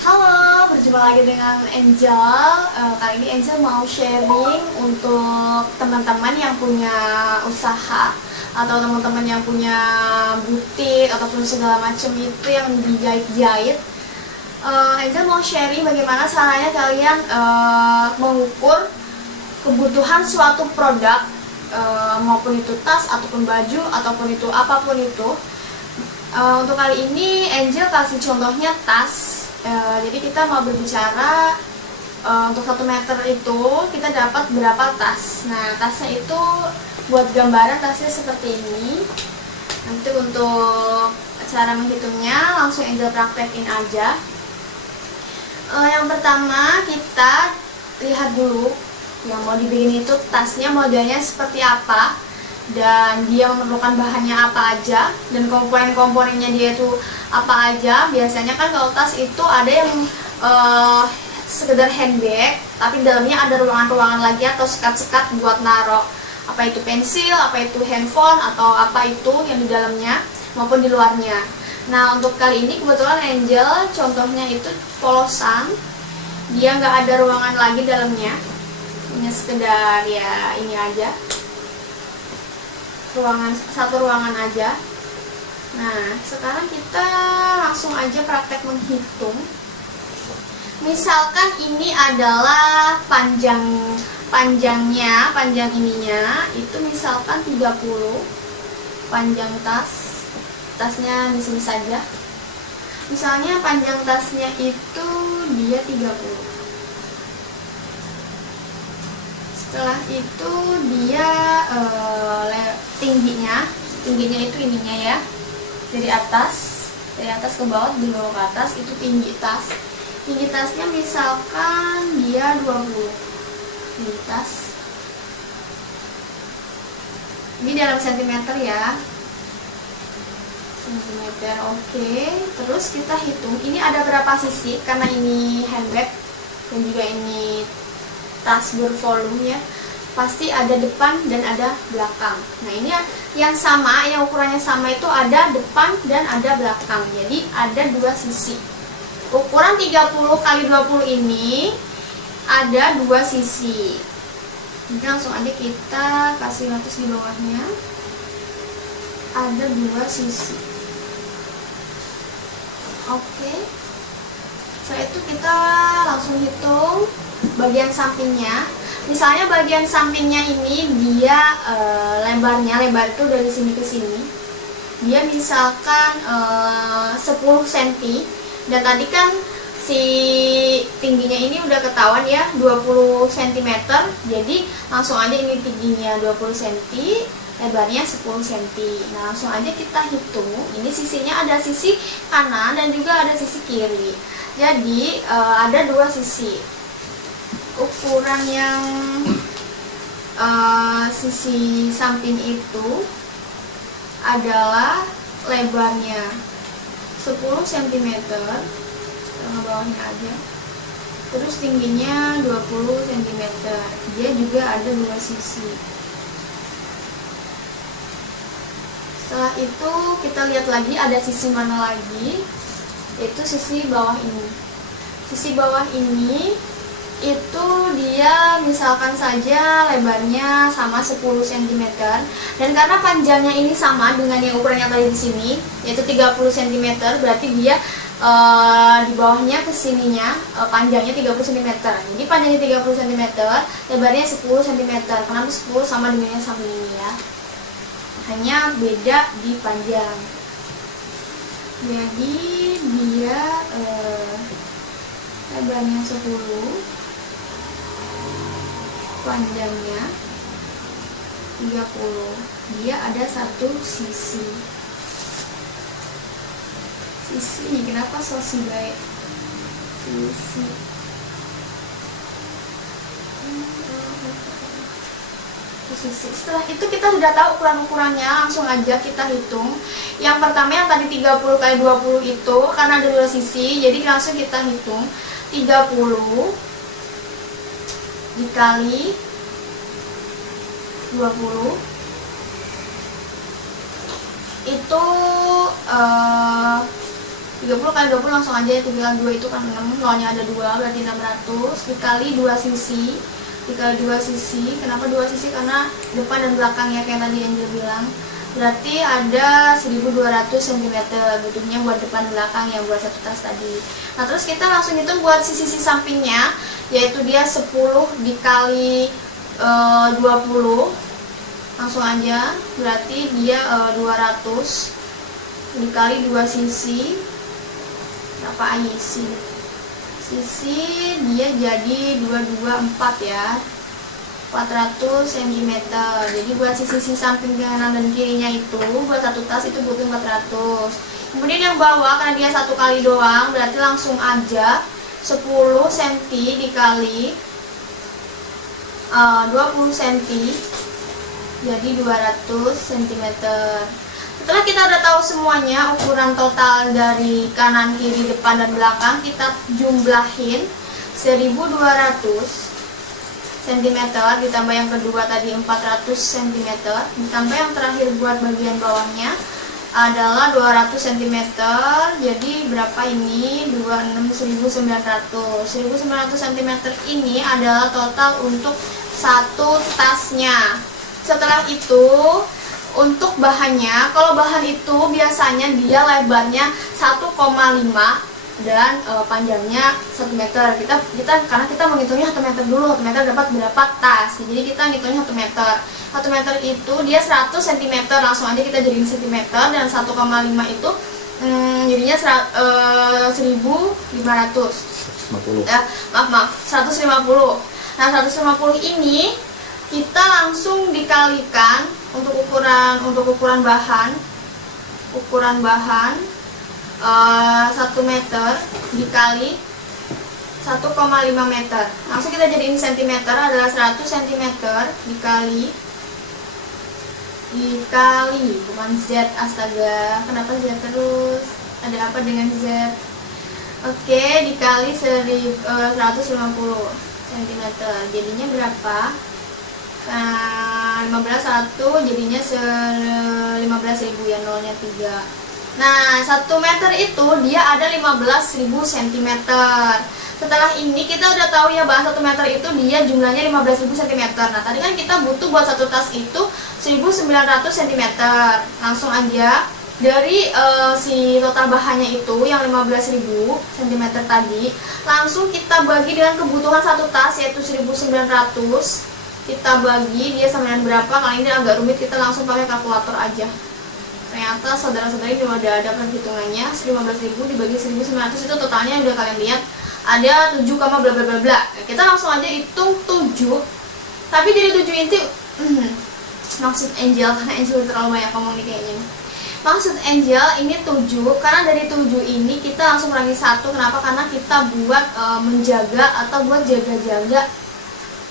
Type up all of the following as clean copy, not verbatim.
Halo, berjumpa lagi dengan Angel. Kali ini Angel mau sharing untuk teman-teman yang punya usaha atau teman-teman yang punya butik ataupun segala macam itu yang dijahit-jahit. Angel mau sharing bagaimana caranya kalian mengukur kebutuhan suatu produk, maupun itu tas ataupun baju ataupun itu apapun itu. Untuk kali ini Angel kasih contohnya tas. Jadi kita mau berbicara untuk 1 meter itu kita dapat berapa tas. Nah, tasnya itu buat gambaran tasnya seperti ini. Nanti untuk cara menghitungnya langsung Angel praktekin aja. Yang pertama kita lihat dulu yang mau dibikin itu tasnya modelnya seperti apa, dan dia memerlukan bahannya apa aja, dan komponen-komponennya dia itu apa aja. Biasanya kan kalau tas itu ada yang sekedar handbag, tapi dalamnya ada ruangan-ruangan lagi atau sekat-sekat buat naro apa itu pensil, apa itu handphone, atau apa itu yang di dalamnya maupun di luarnya. Nah, untuk kali ini kebetulan Angel contohnya itu polosan, dia nggak ada ruangan lagi dalamnya, hanya sekedar ya ini aja, satu ruangan aja. Nah, sekarang kita langsung aja praktek menghitung. Misalkan ini adalah panjang ininya itu misalkan 30, panjang tasnya di sini saja. Misalnya panjang tasnya itu dia 30. Setelah itu dia tingginya itu ininya ya, dari atas ke bawah, di bawah ke atas itu tinggi tasnya misalkan dia 20 tinggi tas. Ini dalam sentimeter ya, sentimeter. Oke, terus kita hitung ini ada berapa sisi, karena ini handbag dan juga ini tas bervolume ya, pasti ada depan dan ada belakang. Nah, ini yang sama, yang ukurannya sama itu ada depan dan ada belakang, jadi ada 2 sisi. Ukuran 30 kali 20 ini ada 2 sisi. Jadi langsung aja kita kasih notis di bawahnya, ada 2 sisi. Oke, setelah itu kita langsung hitung bagian sampingnya. Misalnya bagian sampingnya ini dia lebar itu dari sini ke sini, dia misalkan 10 cm, dan tadi kan si tingginya ini udah ketahuan ya 20 cm, jadi langsung aja ini tingginya 20 cm, lebarnya 10 cm. Nah, langsung aja kita hitung. Ini sisinya ada sisi kanan dan juga ada sisi kiri, jadi ada 2 sisi. Ukuran yang sisi samping itu adalah lebarnya 10 cm, tengah bawahnya aja, terus tingginya 20 cm, dia juga ada 2 sisi. Setelah itu kita lihat lagi ada sisi mana lagi, yaitu sisi bawah ini. Sisi bawah ini itu dia misalkan saja lebarnya sama 10 cm, dan karena panjangnya ini sama dengan yang ukurannya tadi di sini yaitu 30 cm, berarti dia di bawahnya ke sininya panjangnya 30 cm. Jadi panjangnya 30 cm, lebarnya 10 cm. Kenapa 10? Sama dengan yang samping ini ya, hanya beda di panjang. Jadi dia lebarnya 10, panjangnya 30, dia ada 1 sisi. Kenapa sosi baik sisi? Setelah itu kita sudah tahu ukuran-ukurannya, langsung aja kita hitung. Yang pertama yang tadi 30 kali 20 itu karena ada 2 sisi, jadi langsung kita hitung 30 dikali 20 itu 30 kali 20 langsung aja ya, 3 kali 2 itu kan 6, nolnya ada 2, berarti 600 dikali 2 sisi. Dikali 2 sisi, kenapa 2 sisi? Karena depan dan belakang ya, kayak tadi Angel bilang. Berarti ada 1200 cm, butuhnya buat depan belakang ya, buat satu tas tadi. Nah terus kita langsung hitung buat sisi sampingnya, yaitu dia 10 dikali 20, langsung aja, berarti dia 200 dikali 2 sisi, berapa sisi dia jadi 224 ya, 400 cm. Jadi buat sisi samping kanan dan kirinya itu buat satu tas itu butuh 400. Kemudian yang bawah karena dia satu kali doang, berarti langsung aja 10 cm dikali 20 cm jadi 200 cm. Setelah kita udah tahu semuanya ukuran total dari kanan, kiri, depan, dan belakang, kita jumlahin 1200 cm ditambah yang kedua tadi 400 cm ditambah yang terakhir buat bagian bawahnya adalah 200 cm. Jadi berapa ini? 1900 cm ini adalah total untuk satu tasnya. Setelah itu untuk bahannya, kalau bahan itu biasanya dia lebarnya 1,5 dan panjangnya 1 meter. Karena kita menghitungnya 1 meter dulu, 1 meter dapat berapa tas. Jadi kita ngitungnya 1 meter. 1 meter itu dia 100 cm, langsung aja kita jadiin cm, dan 1,5 itu jadinya 1500. Maaf 150. Nah 150 ini kita langsung dikalikan untuk ukuran bahan 1 meter dikali 1,5 meter. Langsung kita jadiin cm adalah 100 cm dikali bukan Z, astaga, kenapa Z terus? Ada apa dengan Z? Oke, dikali 150 cm jadinya berapa? 15 1 jadinya 15.000 ya, nolnya 3. Nah 1 meter itu dia ada 15.000 cm. Setelah ini kita udah tahu ya bahwa 1 meter itu dia jumlahnya 15.000 cm. Nah tadi kan kita butuh buat satu tas itu 1900 cm. Langsung aja dari si total bahannya itu yang 15.000 cm tadi, langsung kita bagi dengan kebutuhan satu tas yaitu 1900. Kita bagi dia sama dengan berapa. Kali ini agak rumit, kita langsung pakai kalkulator aja. Ternyata saudara-saudari udah ada perhitungannya. 15.000 dibagi 1900 itu totalnya udah kalian lihat ada 7, bla bla bla bla. Kita langsung aja hitung 7. Tapi dari 7 itu maksud Angel, karena Angel terlalu banyak ngomong nih kayaknya. Maksud Angel ini 7, karena dari 7 ini kita langsung kurangi 1. Kenapa? Karena kita buat menjaga atau buat jaga-jaga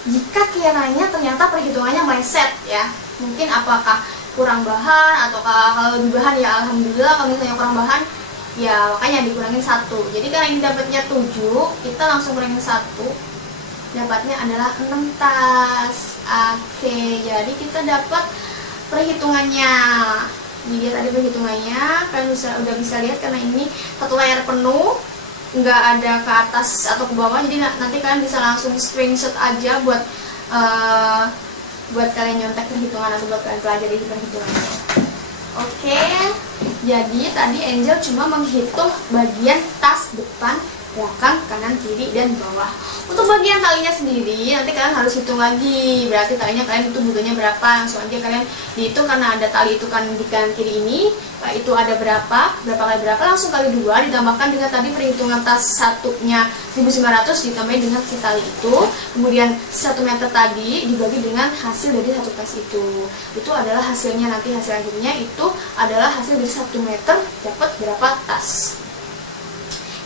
jika kiranya ternyata perhitungannya meleset ya. Mungkin apakah kurang bahan ataukah kalau lebih bahan ya alhamdulillah, kalau misalnya kurang bahan ya makanya dikurangin 1. Jadi karena ini dapatnya 7, kita langsung kurangin 1, dapatnya adalah 6 tas. Oke, jadi kita dapat perhitungannya. Jadi tadi perhitungannya kalian udah bisa lihat, karena ini satu layar penuh, nggak ada ke atas atau ke bawah, jadi nanti kalian bisa langsung screenshot aja buat kalian nyontek perhitungan atau buat kalian pelajari perhitungannya. Oke, jadi tadi Angel cuma menghitung bagian tas depan, belakang, kanan, kiri, dan bawah. Untuk bagian talinya sendiri nanti kalian harus hitung lagi, berarti talinya kalian itu butuhnya berapa. Langsung aja kalian dihitung, karena ada tali itu kan di kanan kiri ini, itu ada berapa kali berapa, langsung kali 2 ditambahkan dengan tadi perhitungan tas satunya 1900 ditambah dengan si tali itu, kemudian 1 meter tadi dibagi dengan hasil dari satu tas itu adalah hasilnya. Nanti hasil akhirnya itu adalah hasil dari 1 meter dapat berapa tas.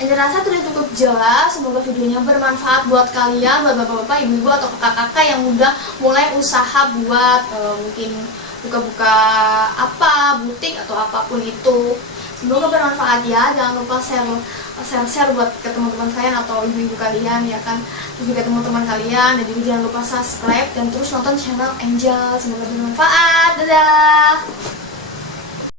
Yang rasa sudah cukup jelas. Semoga videonya bermanfaat buat kalian, buat bapak-bapak, ibu-ibu, atau kakak-kakak yang udah mulai usaha buat mungkin buka-buka butik atau apapun itu. Semoga bermanfaat ya. Jangan lupa share buat ke teman-teman kalian atau ibu-ibu kalian ya kan, terus juga teman-teman kalian, dan juga jangan lupa subscribe dan terus nonton channel Angel. Semoga bermanfaat. Dadah.